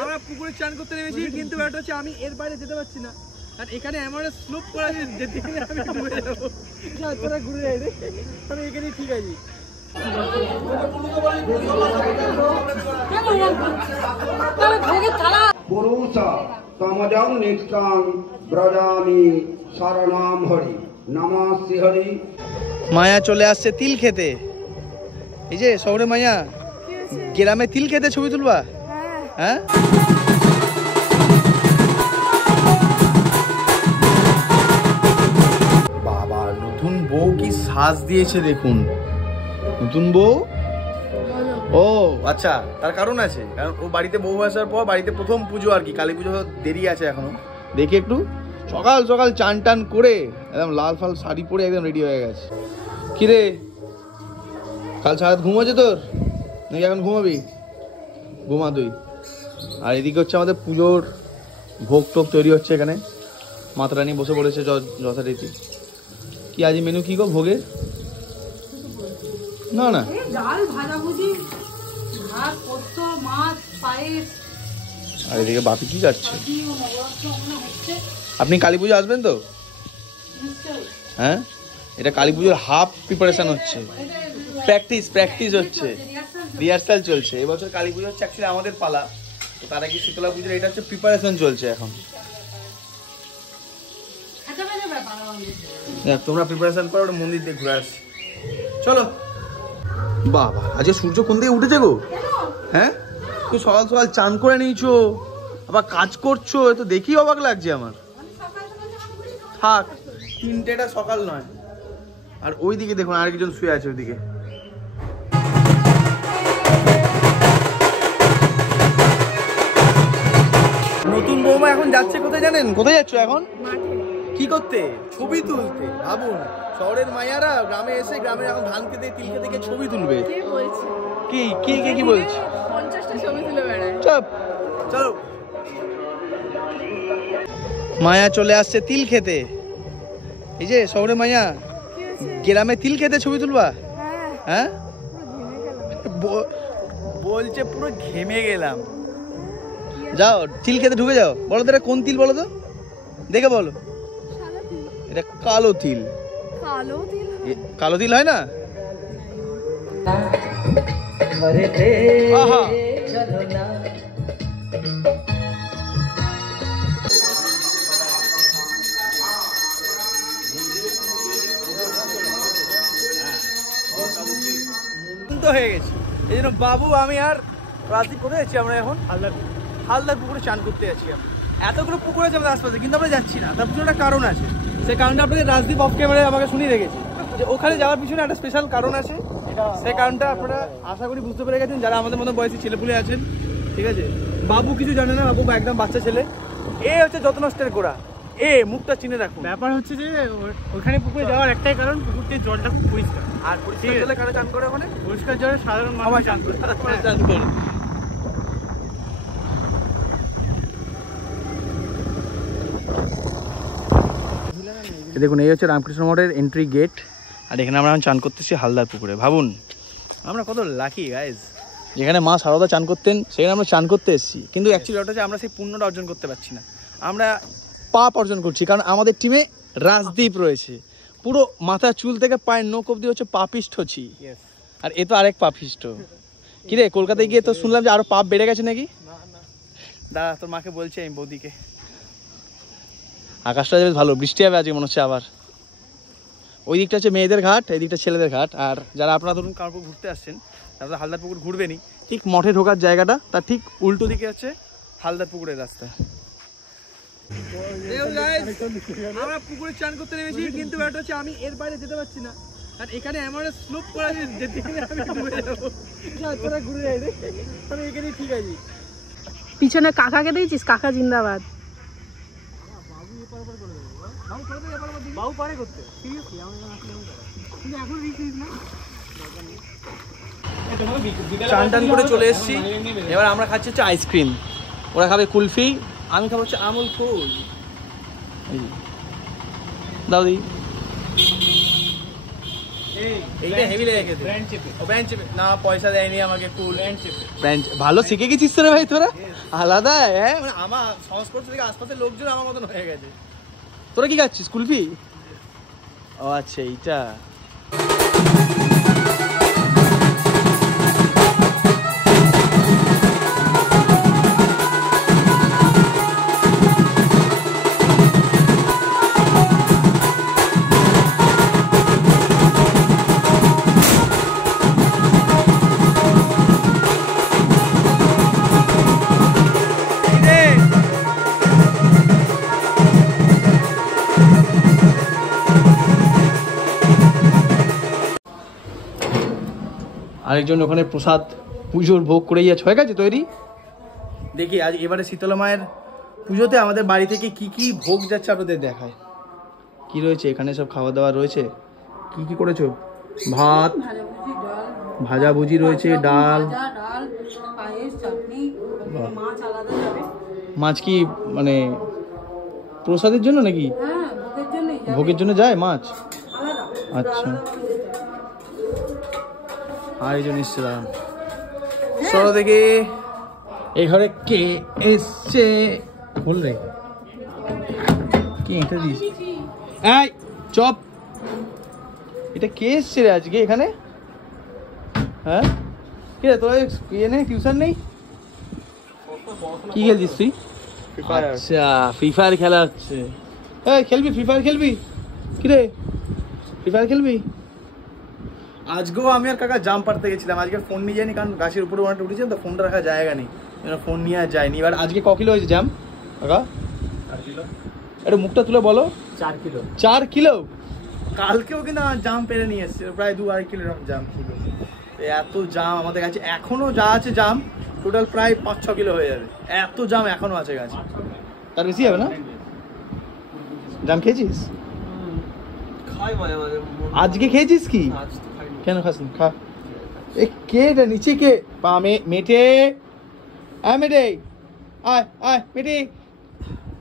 আমরা পুকুরে চান করতে নেমেছি, কিন্তু ব্যাপারটা হচ্ছে আমি এর বাইরে যেতে পারছি না, আর এখানে এমন স্লোপ করা আছে যেতে গেলে আমি ডুবে যাবো। তোরা ঘুরে যাই রে, আমি এখানেই ঠিক আছি। পুরুষা তমজং নিত্যং ব্রজামি শরণাম হরি নমঃ হরি। মায়া চলে আসছে তিল খেতে। এই যে শহরে মায়া, গ্রামে তিল খেতে ছবি তুলবা? হ্যাঁ, বাবা নতুন বউ কি সাজ দিয়েছে দেখুন। নতুন বউ, ও আচ্ছা, তার কারণ আছে, কারণ ও বাড়িতে বউ আসার পর বাড়িতে প্রথম পুজো আর কি, কালী পুজো দেরি আছে এখনো। দেখি একটু, সকাল সকাল চান টান করে একদম লাল ফাল শাড়ি পরে একদম রেডি হয়ে গেছে। কিরে, কাল সারাত ঘুমাচ্ছে তোর নাকি এখন ঘুমাবি? ঘুমা তুই। আর এদিকে হচ্ছে আমাদের পুজোর ভোগ টোগ তৈরি হচ্ছে এখানে, মাতারা নিয়ে বসে পড়েছে যথারীতি। কি আজ মেনু কি গো ভোগের? না না, ডাল ভাজাভুজি, ভাত, পোস্ত, মাছ, পায়েস। আর এদিকে বাপি কি কাটছে? আপনি কালী পুজো আসবেন তো? হ্যাঁ, এটা কালী পুজোর হাফ প্রিপারেশন হচ্ছে, প্র্যাকটিস হচ্ছে, রিহার্সাল চলছে। এবছর কালী পুজো হচ্ছে অ্যাকচুয়ালি আমাদের পালা, তো তার আগে শীতলা পুজোর এটা হচ্ছে প্রিপারেশন চলছে এখন। তোমরা প্রিপারেশন করো, মন্দির দিয়ে ঘুরে আসছি, চলো। বাবা, আজকে সূর্য কোন দিকে উঠেছে গো? হ্যাঁ, তুই সকাল সকাল চান করে নিয়েছো, আবার কাজ করছো, তো দেখি অবাক লাগছে আমার। থাক, 3টেটা সকাল নয়। আর ওইদিকে দেখুন আরেকজন শুয়ে আছে ওইদিকে। নতুন বৌমা এখন যাচ্ছে কোথায় জানেন? কোথায় যাচ্ছ এখন? কি করতে? ছবি তুলতে। ভাবুন, শহরের মাইয়ারা গ্রামে এসে গ্রামের এখন ধান খেতে তিল খেতে গিয়ে ছবি তুলবে। কি বলছে? 50টা ছবি তুলে বেড়ায়। চুপ, চলো। মায়া চলে আসছে তিল খেতে। এই যে শহরে মায়া, গ্রামে তিল খেতে ছবি তুলবা? হ্যাঁ, বলছে পুরো ঘেমে গেলাম। যাও তিল খেতে ঢুকে যাও। বলো তো এটা কোন তিল বলো তো, দেখে বলো। এটা কালো তিল। কালো তিল হয় না? আহা, হয়ে গেছে। এই জন্য বাবু, আমি আর রাজদীপ কোথায় যাচ্ছি? আমরা এখন হালদার পুকুরে চান করতে যাচ্ছি। এতগুলো পুকুর আছে আমাদের আশপাশে, কিন্তু আমরা যাচ্ছি না। তার পিছনে একটা কারণ আছে, সেই কারণটা আপনাদের রাজদীপ অফ ক্যামেরায় আমাকে শুনিয়ে রেখেছে, যে ওখানে যাওয়ার পিছনে একটা স্পেশাল কারণ আছে। সেই কারণটা আপনারা আশা করি বুঝতে পেরে গেছেন, যারা আমাদের মতো বয়সী ছেলেপুলে আছেন। ঠিক আছে, বাবু কিছু জানে না, বাবু একদম বাচ্চা ছেলে। এ হচ্ছে যত নষ্টের গোড়া, এ মুখটা চিনে রাখুন। ব্যাপার হচ্ছে যে ওখানে পুকুরে যাওয়ার একটাই কারণ, পুকুরটির জলটা খুব পরিষ্কার। আর পরিষ্কার জলে কারা চান করে? ওখানে পরিষ্কার জলে সাধারণ মানুষ চান করে। দেখুন, এই হচ্ছে রামকৃষ্ণ মঠের এন্ট্রি গেট, আর এখানে আমরা এখন চান করতেছি হালদার পুকুরে। ভাবুন আমরা কত লাকি গাইজ, যেখানে মা সারদা চান করতেন সেখানে আমরা চান করতে এসেছি। কিন্তু অ্যাকচুয়ালি ওটা হচ্ছে আমরা সেই পুণ্যটা অর্জন করতে পারছি না, আমরা পাপ অর্জন করছি। কারণ আমাদের টিমে রাজদীপ রয়েছে, পুরো মাথা চুল থেকে পায়ের নখ অব্দি হচ্ছে পাপিষ্ঠ ছি। আর এ তো আরেক পাপিষ্ঠ। কিরে, কলকাতায় গিয়ে তো শুনলাম যে আরো পাপ বেড়ে গেছে নাকি? দাদা তোর মাকে বলছি আমি, বৌদিকে। আকাশটা বেশ ভালো, বৃষ্টি হবে আজকে মনে হচ্ছে আবার। ওই দিকটা হচ্ছে মেয়েদের ঘাট, এই দিকটা ছেলেদের ঘাট। আর যারা আপনারা ধরুন কারপুর ঘুরতে আসছেন, তারা তো হালদার পুকুর ঘুরবেনই। ঠিক মঠে ঢোকার জায়গাটা তার ঠিক উল্টো দিকে হচ্ছে হালদার পুকুরের রাস্তা। আমরা পুকুরে চান করতে নেমেছি, কিন্তু ব্যাপারটা হচ্ছে আমি এর বাইরে যেতে পারছি না, আর এখানে এমন স্লোপ করা আছে যেতে গেলে আমি ডুবে যাবো। তোরা ঘুরে যাই রে, আমি এখানেই ঠিক আছি। পিছনে কাকাকে দেখছিস? কাকা জিন্দাবাদ। বাবু পারে করতে, চান টান করে চলে এসেছি। এবার আমরা খাচ্ছি হচ্ছে আইসক্রিম, ওরা খাবে কুলফি, আমি খাবো হচ্ছে আমুল কুল। দাও দি, এইটা হেভি লেগে গেছে। ব্র্যান্ড চেপে না, পয়সা দেয়নি আমাকে। কুল ব্র্যান্ড ভালো শিখে গেছিস তো রে ভাই তোরা, আলাদা। হ্যাঁ মানে আমার সংস্কৃত থেকে আশপাশের লোকজন আমার মতন হয়ে গেছে। তোরা কি খাচ্ছিস? কুলফি? ও আচ্ছা, এইটা আরেকজন ওখানে প্রসাদ পুজোর ভোগ করেই আছে, হয়ে গেছে তৈরি। দেখি আজ এবারে শীতলা মায়ের পুজোতে আমাদের বাড়ি থেকে কি কি ভোগ যাচ্ছে আপনাদের দেখায়। কি রয়েছে এখানে? সব খাওয়া দাওয়া রয়েছে। কি কি করেছো? ভাত, ভাজাভুজি রয়েছে, ডাল, মাছ। কি মানে প্রসাদের জন্য নাকি? ভোগের জন্য যায় মাছ? আচ্ছা। আরেকজন এসছিলাম। চলো দেখি এই ঘরে কে এসছে। বল রে, কি এটা দিস? এই চপ, এটা কে এসছে রে আজকে এখানে? হ্যাঁ কি রে তোর ইয়ে নেই, টিউশন নেই? কি খেলছিস তুই? আচ্ছা, ফ্রি ফায়ার খেলা হচ্ছে। এই খেলবি? ফ্রি ফায়ার খেলবি? কি রে ফ্রি ফায়ার খেলবি? আজকেও আমি আর কাকা জাম পাড়তে গেছিলাম। আজকে ফোন নিয়ে যাইনি, কারণ গাছের উপরে অনেকটা উঠেছিলাম তো, ফোনটা রাখার জায়গা নেই, ফোন নিয়ে আর যায়নি। এবার আজকে ক কিলো হয়েছে জাম কাকা? 4 কিলো। একটু মুখটা তুলে বলো। 4 কিলো। 4 কিলো? কালকেও কিন্তু আমার জাম পেরে নিয়ে এসছে, প্রায় 2-2.5 কিলো জাম ছিল। এত জাম আমাদের কাছে এখনো যা আছে জাম, টোটাল প্রায় 5-6 কিলো হয়ে যাবে। এত জাম এখনো আছে গাছে। তার বেশি হবে না? জাম খেয়েছিস? আজকে খেয়েছিস কি? কেন খাস না? খা। এ কে রে নিচে? কে মেটে? আয় মেটে, আয় আয় মেটে,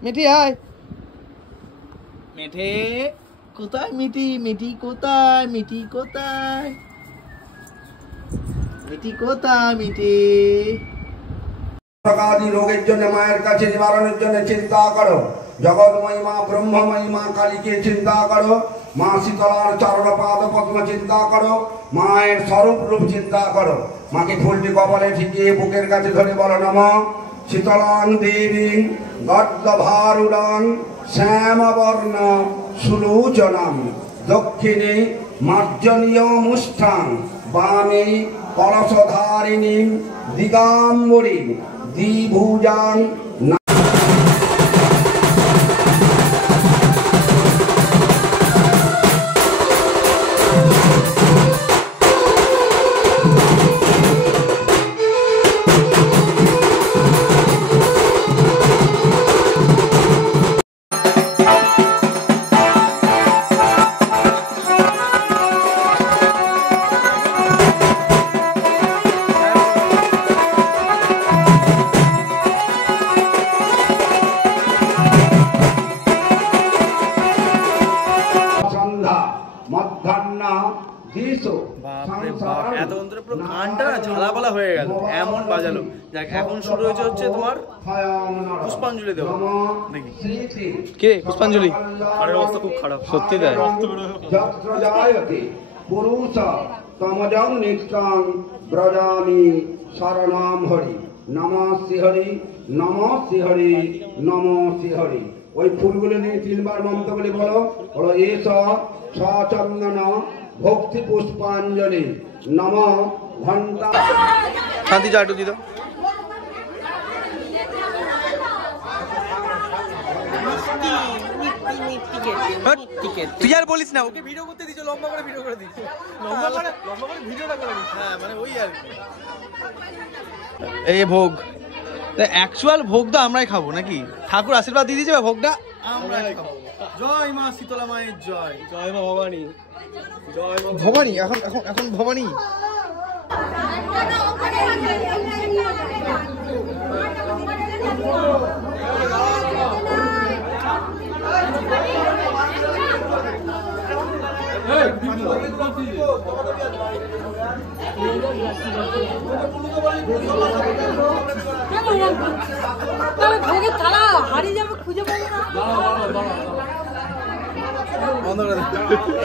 মেটে আয়। মেটে কোথায়? মিটি, মিটি কোথায়? মিটি কোথায়? মিটি কোথায়? মিটি আদি রোগের জন্য মায়ের কাছে নিবারণের জন্য চিন্তা করো। জগৎময়ী মা, ব্রহ্মময়ী মা কালীকে চিন্তা করো। মা শীতলার চরণ পাদ পদ্ম চিন্তা করো। মায়ের স্বরূপ রূপ চিন্তা করো। মাকে ফুলটি কপালে ঠিকিয়ে বুকের কাছে ধরে বলো, নমঃ শীতলাং দেবী গদ্দভারুণাং শ্যামবর্ণ সুলোচনাং দক্ষিণে মার্জনীয় মুষ্ঠাং বামে কলসধারিণী দিগাম্বরী দ্বিভুজাং। ঝালাপালা হয়ে গেল, এমন বাজালো। দেখ এখন শুরু হয়েছে হচ্ছে তোমার পুষ্পাঞ্জলি দেওয়া। নাকি কে পুষ্পাঞ্জলি? খাটের অবস্থা খুব খারাপ, সত্যি তাই। পুরুষ তমজং নিত্যং ব্রজামি শরণাম হরি নমঃ শ্রীহরি নমঃ শ্রীহরি নমঃ শ্রীহরি। ওই ফুলগুলো নিয়ে 3 বার মন্ত্র বলে বলো। বলো এস সচন্দন ভক্তি পুষ্পাঞ্জলি নমঃ ঘন্টা। শান্তি চাটু দিদা। তুই আর বলিস না, ওকে ভিডিও করতে দিচ্ছ, লম্বা করে ভিডিও করে দিচ্ছ, লম্বা করে ভিডিওটা করে দিচ্ছ। হ্যাঁ মানে ওই আর কি। এই ভোগ অ্যাকচুয়াল ভোগ তো আমরাই খাবো নাকি? ঠাকুর আশীর্বাদ দিয়ে দিয়েছে, ভোগটা আমরাই খাবো। জয় মা শীতলা মায়ের জয়। জয় মা ভবানী। জয় মা ভবানী। এখন এখন এখন ভবানী। তাহলে ভোগের থালা হারিয়ে যাবে, খুঁজে পাবো না।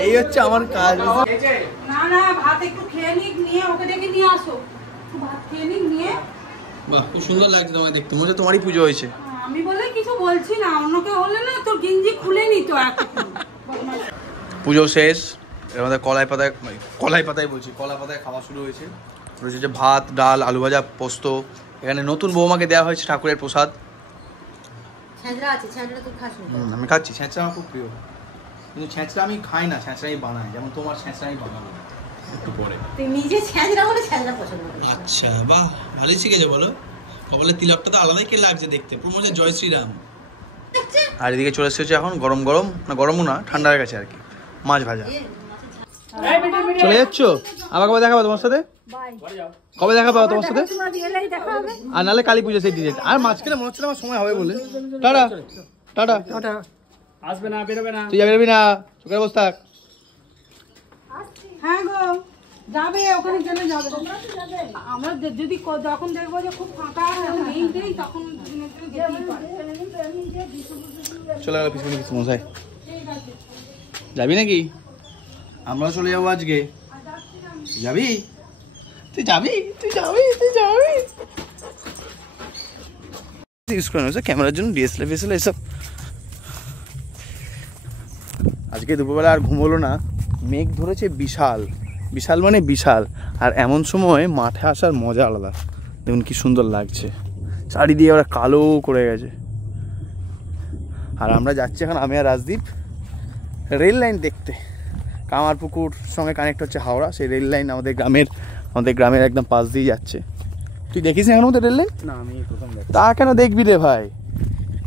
এই হচ্ছে আমার কাজ। না না, ভাত একটু খেয়ে নিয়ে ওকে ডেকে নিয়ে আসো, একটু ভাত খেয়ে নিয়ে। বাহ, খুব সুন্দর লাগছে তোমায় দেখতে, মনে হচ্ছে তোমারই পুজো হয়েছে। আমি বলে কিছু বলছি না, অন্য কেউ হলে না তোর গেঞ্জি খুলে নিত। পুজো শেষ, এর মধ্যে কলাই পাতায় বলছি, কলা পাতায় খাওয়া শুরু হয়েছে। রয়েছে ভাত, ডাল, আলু ভাজা, পোস্ত। এখানে নতুন বৌমাকে দেওয়া হয়েছে ঠাকুরের প্রসাদ। আমি খাচ্ছি, ছেঁচড়া আমার খুব প্রিয়, কিন্তু ছেঁচড়া আমি খাই না, ছেঁচড়া আমি বানাই। যেমন তোমার ছেঁচড়া আমি বানাবো একটু পরে। আচ্ছা, বাহ, ভালোই শিখেছে বলো। কপালের তিলকটা তো আলাদাই কে লাগছে দেখতে, পুরো মনে জয় শ্রীরাম। আর এদিকে চলে এসেছে এখন গরম গরম, না গরমও না, ঠান্ডা হয়ে গেছে আর কি, মাছ ভাজা। চলে যাচ্ছ? আবার কবে দেখাবো তোমার সাথে? কবে দেখাবো তোমার সাথে? আর নাহলে কালী পুজো সেই ডিরেক্ট। আর মাঝখানে মনে হচ্ছে আমার সময় হবে বলে। Tata tata tata. আসবে না, বেরোবে না, তুই বেরোবি না, চোখের বস থাক। হ্যাঁ গো, যাবে, ওখানে গেলে যাবে। আমরা যদি যখন দেখবো যে খুব ফাঁকা নেই, তখন চলে গেল পিছনে কিছু মশাই। যাবি নাকি? আমরা চলে যাবো আজকে। যাবি? তুই যাবি? তুই যাবি? তুই যাবি? ইউজ করে নেছে ক্যামেরার জন্য, ডিএসএলআর এসব। আজকে দুপুরবেলা আর ঘুম হলো না, মেঘ ধরেছে বিশাল বিশাল, মানে বিশাল। আর এমন সময় মাঠে আসার মজা আলাদা। দেখুন কি সুন্দর লাগছে, চারিদিকে ওরা কালো করে গেছে। আর আমরা যাচ্ছি এখন, আমি আর রাজদীপ, রেল লাইন দেখতে। কামারপুকুর সঙ্গে কানেক্ট হচ্ছে হাওড়া, সেই রেল লাইন আমাদের গ্রামের একদম পাশ দিয়ে যাচ্ছে। তুই দেখিস না এখন আমাদের রেল লাইন? না, আমি প্রথম দেখি। তা কেন দেখবি রে ভাই,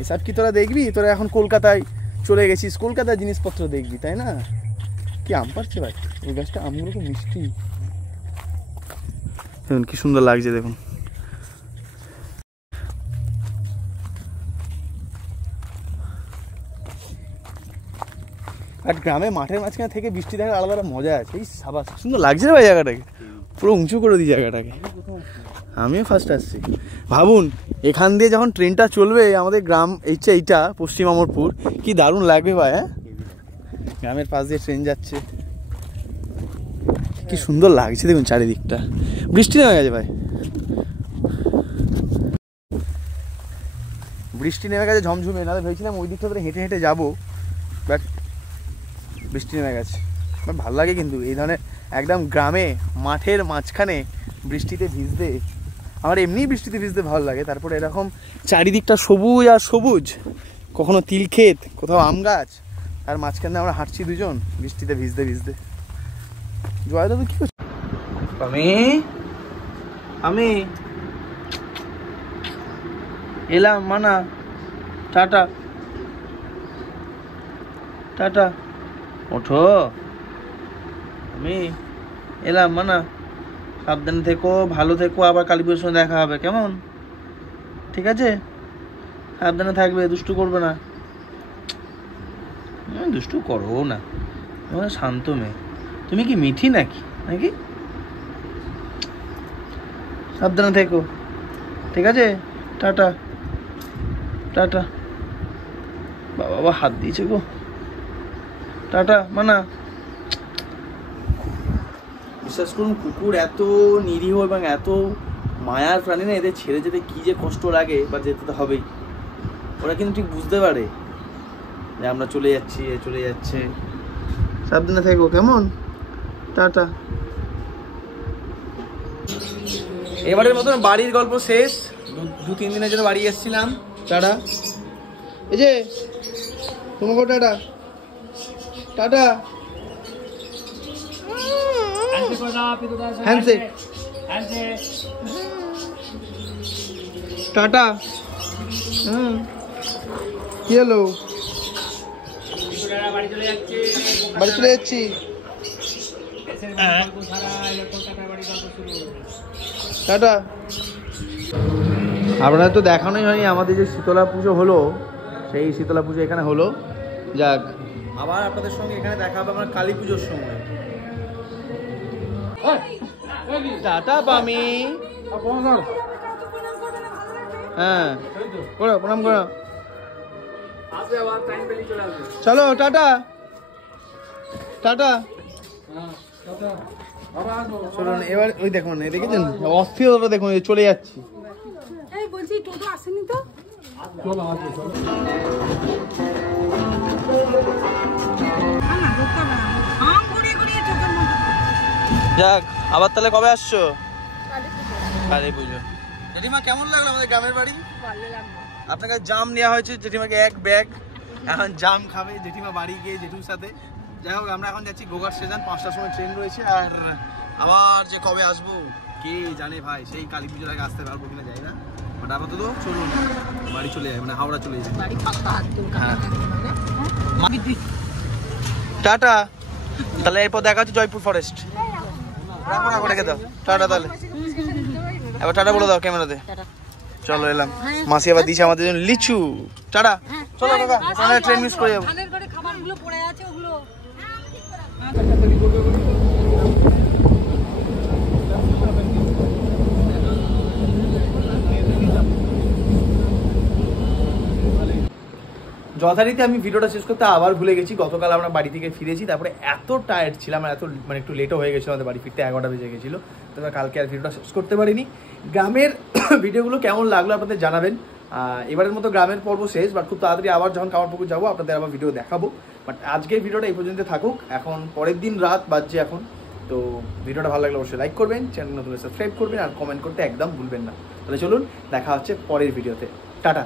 এসব কি তোরা দেখবি? তোরা এখন কলকাতায় চলে গেছিস, কলকাতার জিনিসপত্র দেখবি, তাই না? কি আম পাচ্ছে ভাই, ওই গাছটা আমগুলো খুব মিষ্টি। দেখুন কি সুন্দর লাগছে, দেখুন। আর গ্রামে মাঠের মাঝখানে থেকে বৃষ্টি দেখার আলাদা মজা আছে। এই সাবাস, সুন্দর লাগছে ভাই জায়গাটাকে, পুরো উঁচু করে দিই জায়গাটাকে। আমিও ফার্স্ট আসছি। ভাবুন, এখান দিয়ে যখন ট্রেনটা চলবে আমাদের গ্রাম, এইটা পশ্চিম আমরপুর, কি দারুণ লাগবে ভাই। হ্যাঁ, গ্রামের পাশ দিয়ে ট্রেন যাচ্ছে, কি সুন্দর লাগছে দেখুন চারিদিকটা। বৃষ্টি নেমে গেছে ভাই, বৃষ্টি নেমে গেছে ঝমঝমে। নাহলে ভেবেছিলাম ওই দিকটা ধরে হেঁটে হেঁটে যাবো, বাট বৃষ্টি নেমে গেছে। ভালো লাগে কিন্তু এই ধরনের একদম গ্রামে মাঠের মাঝখানে বৃষ্টিতে ভিজতে। আমার এমনি বৃষ্টিতে ভিজতে ভালো লাগে, তারপরে এরকম চারিদিকটা সবুজ আর সবুজ, কখনো তিল ক্ষেত, কোথাও আম গাছ, আর মাঝখানে আমরা হাঁটছি দুজন বৃষ্টিতে ভিজতে ভিজতে। জয় দাদু কি করছে? আমি এলাম, মানা, টাটা টাটা, ওঠো, আমি এলাম, মানা, সাবধানে থেকো, ভালো থেকো, আবার কালী পুজোর সময় দেখা হবে, কেমন? ঠিক আছে, সাবধানে থাকবে, দুষ্টু করবে না। দুষ্টু করো না, তোমার শান্ত মেয়ে। তুমি কি মিঠি নাকি নাকি? সাবধানে থেকো, ঠিক আছে, টাটা টাটা। বাবা হাত দিয়েছে গো, টাটা মানা। বিশ্বাস করুন, কুকুর এত নিরীহ এবং এত মায়ার প্রাণী না, এদের ছেড়ে যেতে কি যে কষ্ট লাগে, বা যেতে তো হবেই। ওরা কিন্তু ঠিক বুঝতে পারে যে আমরা চলে যাচ্ছি, চলে যাচ্ছে। সাবধানে থেকো, কেমন? টাটা। এবারের মতন বাড়ির গল্প শেষ। 2-3 দিনের জন্য বাড়ি এসেছিলাম। টাটা। এই যে তোমাকে টাটা টাটা, হ্যান্ডশেক, টাটা। কি হলো? বাড়ি চলে যাচ্ছি। টাটা। আপনাদের তো দেখানোই হয়নি আমাদের যে শীতলা পুজো হলো, সেই শীতলা পুজো এখানে হলো। যাক, আবার আপনাদের সঙ্গে এখানে দেখা হবে আমার কালী পুজোর সময়। টাটা পামি। হ্যাঁ করো, প্রণাম করো। চলো টাটা টাটা। চলুন এবার ওই দেখুন, দেখেছেন অস্থিরতা দেখুন, চলে যাচ্ছি। এই বলছি টোটো আসেনি তো? যাক, আবার তাহলে কবে আসছো? কালী পুজো। জেঠিমা কেমন লাগলো আমাদের গ্রামের বাড়ি? আপনাকে জাম নেওয়া হয়েছে, জেঠিমাকে এক ব্যাগ, এখন জাম খাবে জেঠিমা বাড়ি গিয়ে জেঠুর সাথে। যাই হোক, আমরা এখন যাচ্ছি গোঘাট স্টেশন, 5টার সময় ট্রেন রয়েছে। আর আবার যে কবে আসবো কে জানে ভাই, সেই কালী পুজোর আগে আসতে পারবো কিনা যাই না। বাট আপাতত চলুন বাড়ি চলে যাই, মানে হাওড়া চলে যাই। হ্যাঁ টাটা। তাহলে এরপর দেখা হচ্ছে জয়পুর ফরেস্ট। রাখো রাখো, রেখে দাও। টাটা তাহলে, এবার টাটা বলে দাও ক্যামেরাতে। চলো এলাম, মাসি আবার দিয়েছে আমাদের জন্য লিচু। টাটা। চলো কাকা, আমরা ট্রেন মিস করে যাবো। খাবারগুলো পড়ে আছে ওগুলো। যথারীতি আমি ভিডিওটা শেষ করতে আবার ভুলে গেছি। গতকাল আমরা বাড়ি থেকে ফিরেছি, তারপরে এত টায়ার্ড ছিলাম, এত মানে একটু লেটও হয়ে গেছিলো, আমাদের বাড়ি ফিরতে 11টা বেজে গেছিলো। তারপরে কালকে আর ভিডিওটা শেষ করতে পারিনি। গ্রামের ভিডিওগুলো কেমন লাগলো আপনাদের জানাবেন। এবারের মতো গ্রামের পর্ব শেষ, বাট খুব তাড়াতাড়ি আবার যখন কামারপুকুর যাবো আপনাদের আবার ভিডিও দেখাবো। বাট আজকের ভিডিওটা এই পর্যন্ত থাকুক। এখন পরের দিন রাত বাজছে এখন। তো ভিডিওটা ভালো লাগলে অবশ্যই লাইক করবেন, চ্যানেল নতুন সাবস্ক্রাইব করবেন, আর কমেন্ট করতে একদম ভুলবেন না। তাহলে চলুন দেখা হচ্ছে পরের ভিডিওতে। টাটা।